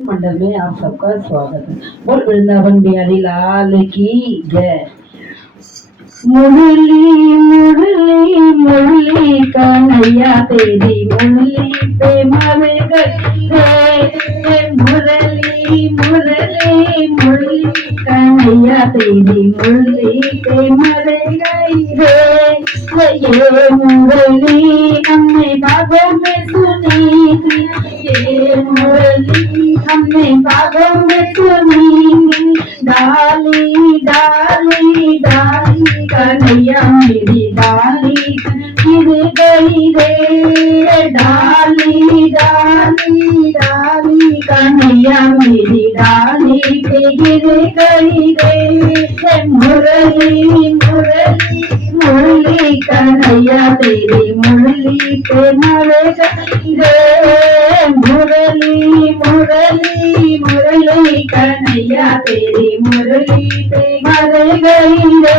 मंडल में आप सबका स्वागत है। बोल वृंदावन बिहारी लाल की जय। मुरली मुरली मुरली कन्हैया तेरी मुरली पे मर गए। मुरली मुरली मुरली कन्हैया तेरी मुरली पे मर गई रे। ये मुरली हमने बागों में सुनी थी, ये मुरली हमने बागों में सुनी थी। डाली डाली डाली कन्हैया मेरी डाली गिर गई रे। डाली डाली डाली कन्हैया मेरी डाली पे गिर गई रे। मुरली मुरली मुरली कन्हैया तेरी मुरली पे मर गई रे। मुरली मुरली मुरली कन्हैया तेरी मुरली पे मर गई रे।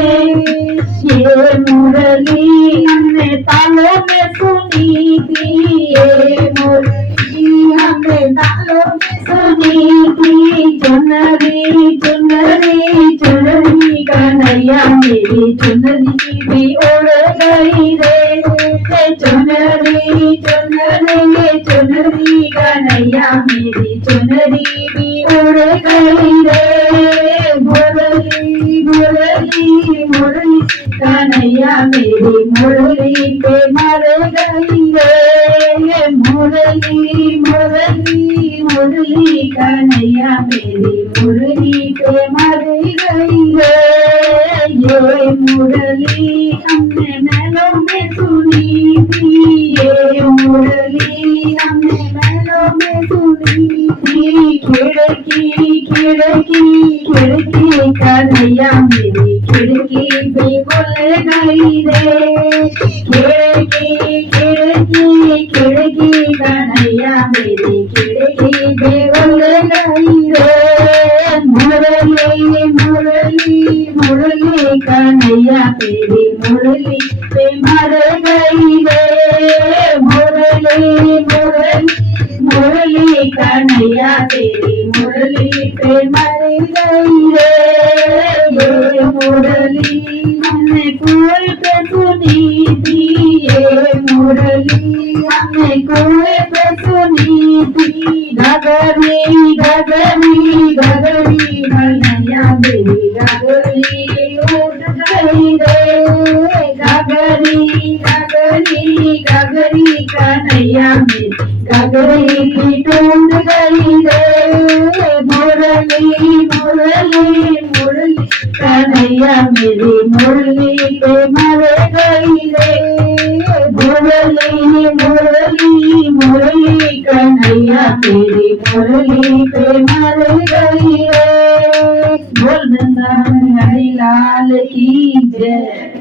ये मुरली हमने तालों में सुनी थी, ये मुरली हमने तालों में सुनी थी। चुनरी चुनरी चुनरी कन्हैया मेरी चुनरी भी उड़ गई रे। चुनरी चुनरी चुनरी कन्हैया मेरी चुनरी भी उड़ गई रे। मुरली मुरली मुरली कन्हैया मेरी मुरली पे मर गई रे। मुरली मुरली मुरली कन्हैया मेरी मुरली पे मर गई रे। ये मुरली हमने महलों में सुनी थी, ये मुरली हमने महलों में सुनी थी। खिड़की खिड़की खिड़की कन्हैया मेरी खिड़की भी खुल गई रे। खिड़की खिड़की खिड़की कन्हैया मेरी खिड़की भी खुल गई रे। मुरली मुरली मुरली कन्हैया तेरी मुरली पे मर गई रे। मुरली मुरली मुरली कन्हैया तेरी मुरली पे मर गई रे। ये मुरली हमने कुएं पे सुनी थी, ये मुरली हमने कुएं पे सुनी थी। घगरी घगरी घगरी कन्हैया मेरी घगरी उठ गई रे। घगरी घगरी घगरी कन्हैया मेरी घगरी की टूट गई रे। मुरली मुरली मुरली कन्हैया मेरी मुरली पे मर गई रे। मुरली मुरली मुरली कन्हैया तेरी मुरली पे मर गई रे। बोल वृंदावन बिहारी लाल की जय।